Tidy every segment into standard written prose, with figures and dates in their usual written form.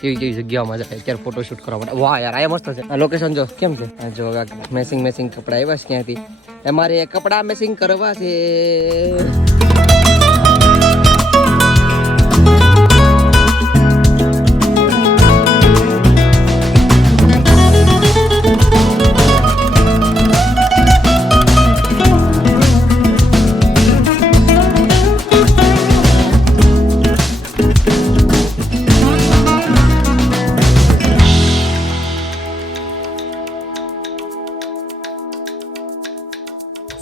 કેવી જગ્યામાં જાય અત્યારે ફોટોશૂટ કરવા માટે. વાહ યાર આ મસ્ત છે. આ લોકેશન જો કેમ છે. જો મેસિંગ કપડા આવ્યા છે ક્યાંથી. અમારે કપડા મેસિંગ કરવા છે.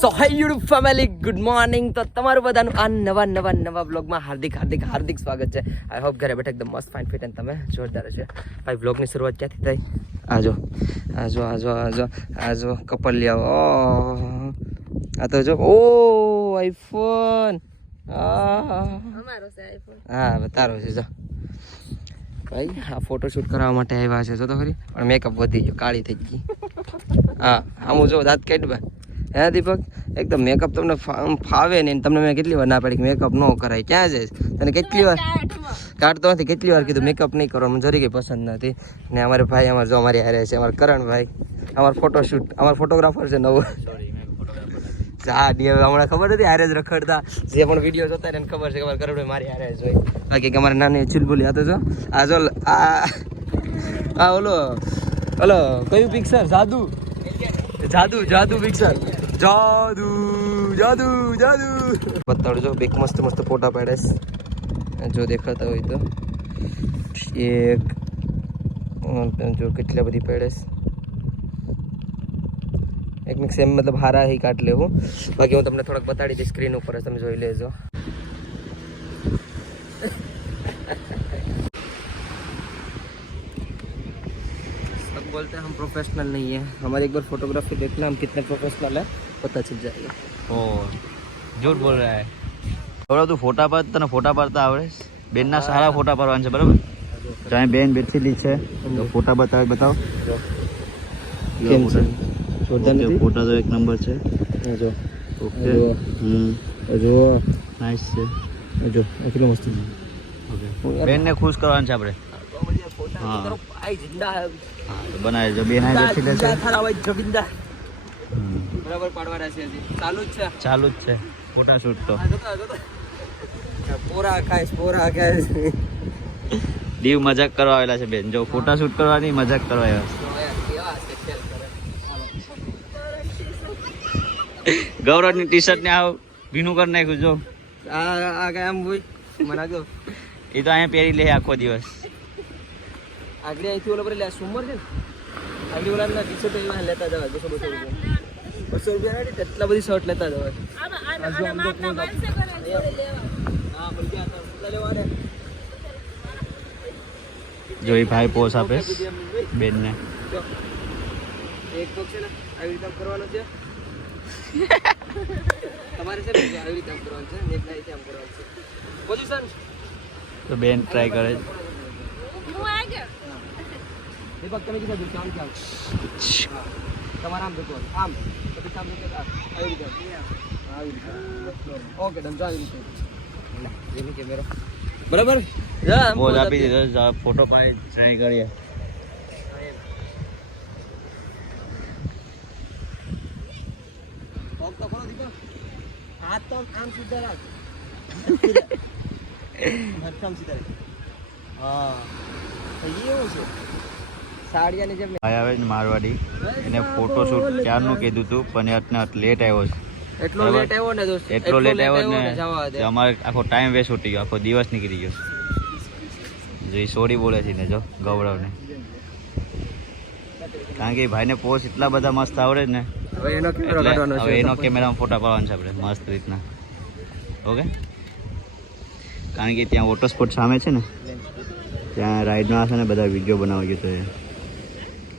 સો હાય યુટ્યુબ ફેમિલી, ગુડ મોર્નિંગ. તો તમારું બધાનું આ નવા બ્લોગમાં હાર્દિક સ્વાગત છે. આઈ હોપ ઘરે બેઠા એકદમ મસ્ત ફાઇન ફિટ અને તમે જોરદાર છે. ભાઈ બ્લોગની શરૂઆત ક્યાંથી થઈ? આજો કપલિયા. આ તો જો ઓ આઈફોન. હા તારો છે. જો ભાઈ આ ફોટોશૂટ કરવા માટે આવ્યા છે. જો તો ખરી પણ મેકઅપ વધી ગયો, કાળી થઈ ગઈ. હા આમ જો દાંત કાઢવા. હે દીપક, એકદમ મેકઅપ તમને ફાવે નહીં. તમને મેં કેટલી વાર ના પાડી કે મેકઅપ ન કરાય. ક્યાં જાય તને? કેટલી વાર કાઢતો નથી, કેટલી વાર કીધું મેકઅપ નહીં કરો. મને જરી કંઈ પસંદ નથી. ને અમારે ભાઈ અમારે જો અમારી હારે છે અમારા કરણભાઈ, અમારો ફોટોશૂટ, અમારો ફોટોગ્રાફર છે નવો. હા હમણાં ખબર હતી હારે જ રખડતા. જે પણ વિડીયો જોતા એને ખબર છે કે અમારે કરણભાઈ મારી હારે જ હોય. બાકી કે અમારે નાની ચુલબુલી આ તો જો આ જો આ ઓલો કયું પિક્ચર? જાદુ પિક્ચર. જાદુ બતાડો. જો એક મસ્ત ફોટા પાડે જો દેખાતા હોય તો. એક જો કેટલા બધી પાડે. એક સેમ મતલબ હારા ही કાઢ લેવું. બાકી હું તમને થોડાક બતાડી દઈશ સ્ક્રીન ઉપર, તમે જોઈ લેજો. बोलते हैं हम प्रोफेशनल नहीं है. हमारे एक बार फोटोग्राफी देखना हम कितने प्रोफेशनल है पता चल जाएगा. ओ झूठ बोल रहा है. થોડો તું ફોટા પાડ, તને ફોટા પાડતા આવડે? બેનના સારા ફોટા પાડવાના છે બરાબર. જ્યાં બેન બેઠેલી છે તો ફોટા બતાવ. કેમ છે? જોરદાર નથી? ફોટા તો એક નંબર છે. જો ઓકે. જો નાઈસ છે. જો કેટલું મસ્ત છે. ઓકે, બેનને ખુશ કરવાનું છે આપણે. હા તો બનાવે જો બેન આ બેઠી છે. બરાબર પાડવાના છે. હજી ચાલુ જ છે ફોટા શૂટ તો. પોરા ખાય. દીવ મજાક કરવા આવેલા છે બેન. જો ફોટા શૂટ કરવાની, મજાક કરવા આવ્યા. ગૌરવની ટી શર્ટ ને આવ ભીનું કરી નાખ્યું. જો આ કામ હોય મને જો એ તો અહીંયા પહેરી લે આખો દિવસ. આગળ અહીંથી ઓલા પર લે સુમર છે ને આગળ ઓલા ના ટી શર્ટ એમાં લેતા જવા 200 રૂપિયા ના એટલા બધી શર્ટ લેતા જવા. જો એ ભાઈ પોસ આપે બેન ને. એક બોક્સ છે ને આવી રીતે કરવાનો છે. તમારે છે ને આવી રીતે કરવાનું છે. નેટ ના રીતે આમ કરવાનું છે. પોઝિશન તો બેન ટ્રાય કરે. દીપક તમે કીધું ચાલ તમારે આમ જતો આમ પછી કામ આવી રીતે ઓકે ડન. આવી રીતે કેમેરો બરાબર પોઝ આપી દીધો. ફોટો પાડે ટ્રાય કરીએ. તો ખરો દીપક, હાથ તો આમ સીધા રાખ. આમ સીધા રાખ. હા એવું છે. સાડિયાની જેમ ભાઈ આવે ને મારવાડી, એને ફોટોશૂટ ક્યારનું કીધું હતું પણ અત્યારે લેટ આવ્યો છે. એટલો લેટ આવ્યો ને દોસ્ત, એટલો લેટ આવ્યો ને અમારે આખો ટાઈમ વેસ્ટ ઉઠી ગયો. આખો દિવસ નીકળી ગયો. જો સોરી બોલે છે ને જો ગૌરવને, કારણ કે ભાઈને પોસ્ટ એટલા બધા મસ્ત આવડે ને. હવે એનો કેમેરો કાઢવાનો છે. હવે એનો કેમેરામાં ફોટા પાડવાનો છે આપણે મસ્ત રીતના. ઓકે, કારણ કે ત્યાં વોટર સ્પોર્ટ સામે છે ને, ત્યાં રાઈડમાં હશે ને બધા વિડીયો બનાવી ગયો તો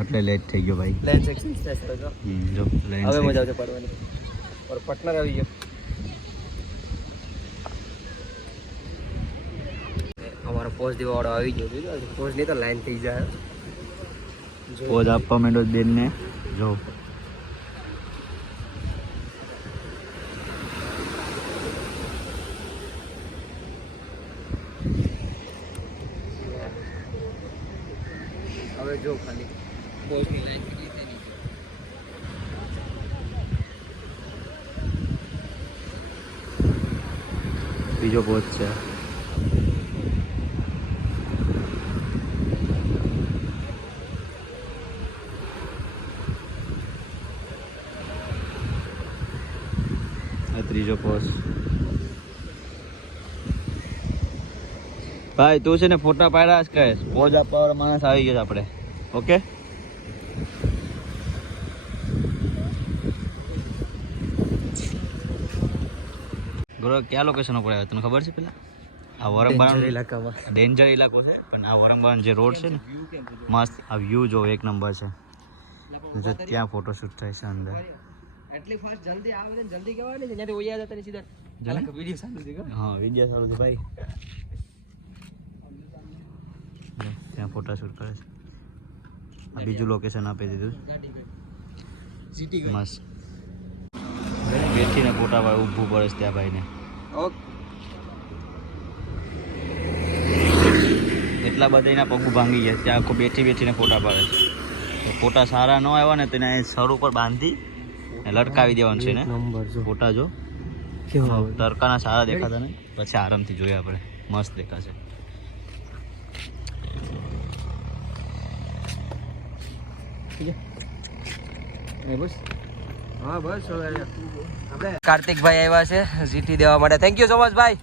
એટલે લેટ થઈ ગયો ભાઈ. લેન્સ એક્સચેન્જ ટેસ્ટ કરજો. જો લેન્સ હવે મજા આવશે પડવાની. પર પાર્ટનર આવી ગયો. અમારો પોઝ દેવા વાળો આવી ગયો. પોઝ નહીં તો લાઈન થઈ જાય. પોઝ આપવા માંડો બેનને. જો હવે જો ખાલી પોસ્ટની લાઈન કેટલી તેની બીજો પોસ્ટ છે. આ ત્રીજો પોસ્ટ. ભાઈ તું છે ને ફોટા પાડ્યા જ કહે, પોઝ આપવા વાળો માણસ આવી ગયો છે આપણે. ઓકે ગુરુ ક્યાં લોકેશન ઉપર આવ્યો તને ખબર છે? પેલા આ વરંગબાણ ઇલાકામાં ડેન્જર ઇલાકો છે, પણ આ વરંગબાણ જે રોડ છે ને મસ્ત, આ વ્યૂ જો એક નંબર છે. જો ત્યાં ફોટોશૂટ થાય છે અંદર. એટલી ફાસ્ટ જલ્દી આવે ને જલ્દી કહેવાય ને ત્યાંથી ઓયા જતા ને સીધા વિડીયો ચાલુ છે. હા વિદ્યા સારું છે ભાઈ. ત્યાં ફોટોશૂટ કરે છે. આ બીજું લોકેશન આપી દીધું મસ્ત. બેઠીને ફોટા ભાઈ ઊભું પડે છે ત્યાં ભાઈને. એટલા બધા એના પગ ભાંગી ગયા ત્યાં આખો બેઠીને ફોટા પાડે છે. ફોટા સારા ન આવ્યા ને તેને સર ઉપર બાંધી લટકાવી દેવાનું છે ને. ફોટા જો તડકાના સારા દેખાતા ને પછી આરામથી જોઈએ આપણે, મસ્ત દેખાશે. કાર્તિકભાઈ આવ્યા છે જીટી દેવા માટે. થેન્ક યુ સો મચ ભાઈ,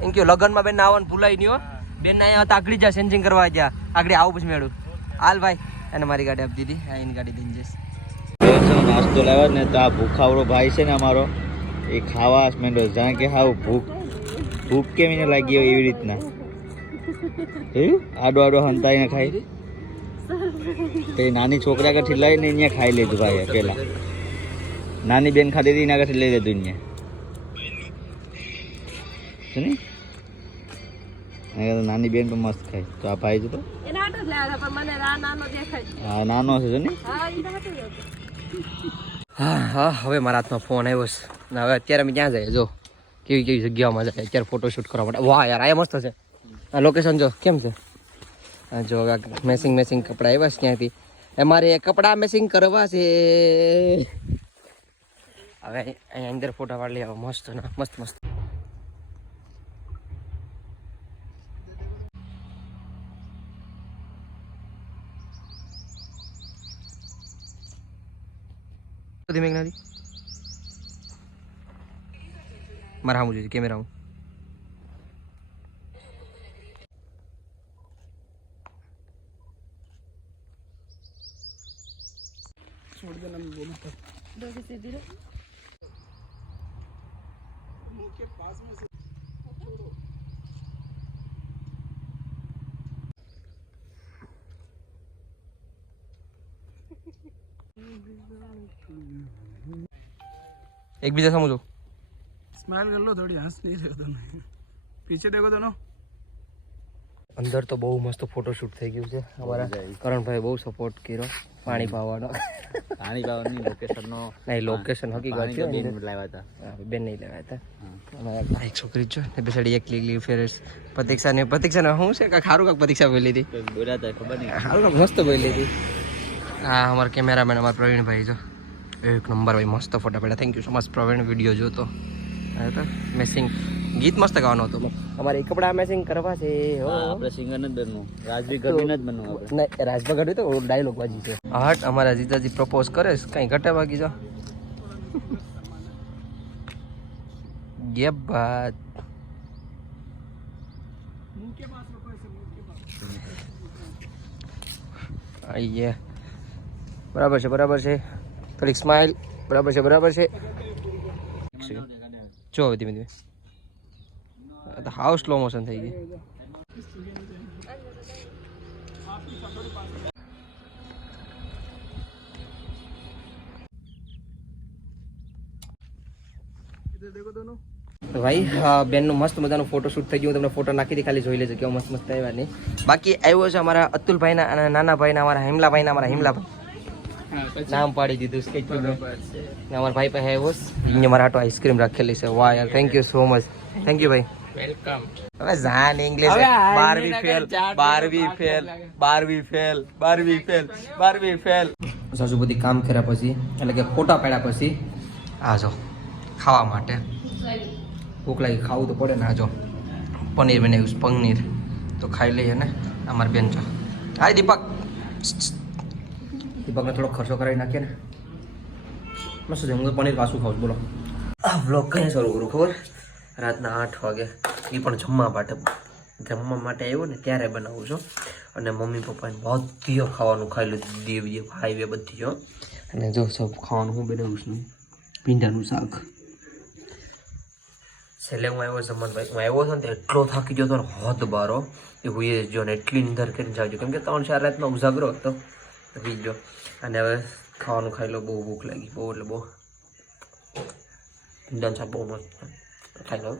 થેન્ક યુ. લગ્નમાં બેન આવવાનું ભૂલાઈ નહીં હો. બેન અહીંયા હતા આગળ જા સેન્સિંગ કરવા ગયા, આગળ આવું પછી મેળું હાલ ભાઈ. અને મારી ગાડી આપી દીધી, આ એની ગાડી દઈને જઈશ. નાસ્તો લાવ્યા ને તો આ ભૂખાવડો ભાઈ છે ને અમારો, એ ખાવા માંડ્યો. જાણે કે હાવ ભૂખ કેમ એને લાગી હોય એવી રીતના આડો આડો હંતાઈને ખાઈ. તે નાની છોકરા આગળથી લઈને અહીંયા ખાઈ લીધું ભાઈ. પેલા નાની બેન ખાધી હતી એના આગળથી લઈ લીધું અહીંયા. નાની બેન તો મસ્ત ખાય. તો આ ભાઈ તો હા નાનો છે જો ને. હા હા હવે મારા હાથમાં ફોન આવ્યો છે ને હવે અત્યારે અમે ક્યાં જઈએ? જો કેવી કેવી જગ્યાઓમાં જાય અત્યારે ફોટોશૂટ કરવા માટે. વાહ યાર આ મસ્ત છે. આ લોકેશન જો કેમ છે. જો મેસિંગ કપડાં આવ્યા છે ક્યાંથી. અમારે કપડાં મેસિંગ કરવા છે. હવે અહીંયા અંદર ફોટા પાડી લેવા મસ્ત ના મસ્ત મસ્ત. ધીમે નથી મારા સામું જોઈએ કેમેરા. હું एक बीजा समझो. स्माइल कर लो थोड़ी, हंस नहीं रहे तुम. पीछे देखो दोनों. અંદર તો બહુ મસ્ત ફોટોશૂટ થઈ ગયું છે. અમારા કરણભાઈ બહુ સપોર્ટ કર્યો. પાણી પાવાનો લોકેશનનો નહીં, લોકેશન હકીકત છે. લાવ્યા હતા બેન નહીં લેવાયા હતા. અમારા એક છોકરી છે ને બેસાડી એકલી ફેરસ પ્રતીક્ષાને શું છે કાંક સારું કાંક પ્રતીક્ષા બોલી હતી. બોલ્યા હતા ખબર નહીં, સારું કાંક મસ્ત બોલી હતી. હા અમારા કેમેરામેન અમારા પ્રવીણભાઈ જો એક નંબર ભાઈ મસ્ત ફોટા પડ્યા. Thank you so much Praveen. Video જોતો મેસિંગ ગીત મસ્ત ગાવાનો હતો. અમારે કપડા મેસિંગ કરવા છે. આપણે સિંગર નથી બનવું, રાજવી ગઢવી નથી બનવું આપણે. નહીં રાજભા ગઢવી તો ડાયલોગ વાજી છે. હાટ અમારા જીજાજી પ્રપોઝ કરે છે કઈ ઘટે વાગી જો. ये बात आइए बराबर છે થોડીક સ્માઇલ. બરાબર છે જો હવે ધીમે ધીમે હાઉ સ્લો મોશન થઈ ગઈ. ભાઈ બેનનું મસ્ત મજાનું ફોટોશૂટ થઈ ગયું. તમને ફોટો નાખી દી, ખાલી જોઈ લેજો કેવો મસ્ત મસ્ત આવ્યા નહીં. બાકી આવ્યો છે અમારા અતુલભાઈના અને નાના ભાઈના અમારા હિમલાભાઈ નામ પાડી દીધું સ્કેચ પર. અમારા ભાઈ પાસે આવ્યો છે. અહીંયા મારા આટો આઈસ્ક્રીમ રાખેલી છે. વાહ યાર thank you so much. Thank you ભાઈ. વેલકમ. હવે જાન ઇંગ્લિશ હવે આ 12વી એમને ફેલ નગર 12વી ફેલ 12વી ફેલ 12વી ફેલ 12વી ફેલ સાસુ બધી કામ કર્યા પછી એટલે કે ફોટા પાડ્યા પછી આ જો ખાવા માટે ભૂખ લાગી ખાવું તો પડે ને. આ જો પનીર બનાવ્યું છે, પનીર તો ખાઈ લઈએ ને. અમારી બેન છો હાય દીપક. દીપકને થોડો ખર્ચો કરાવી નાખીએ ને મસ્ત છે. હું તો પનીર પાછું ખાઉં છું. બોલો આ વ્લોગ કઈ શરૂ કરું ખબર? રાતના 8 વાગે એ પણ જમવા માટે આવ્યો ને ત્યારે બનાવું છું. અને મમ્મી પપ્પાને બધીઓ ખાવાનું ખાઈ લીધું, દેવીએ ભાઈએ બધીઓ. અને જો સબ ખાવાનું હું બનાવું છું ભીંડાનું શાક. છેલ્લે હું આવ્યો જમનભાઈ, હું આવ્યો હતો ને એટલો થાકી ગયો હતો ને હદ બારો એ હુઈ જો ને એટલી નીંદર કરીને જાવજો કેમ કે 3-4 રાતનો ઉજાગરો હતો હુઈ ગયો. અને હવે ખાવાનું ખાઈ લો. બહુ ભૂખ લાગી, બહુ એટલે બહુ. ભીંડાનું શાક બહુ મસ્ત ખાઈ લો.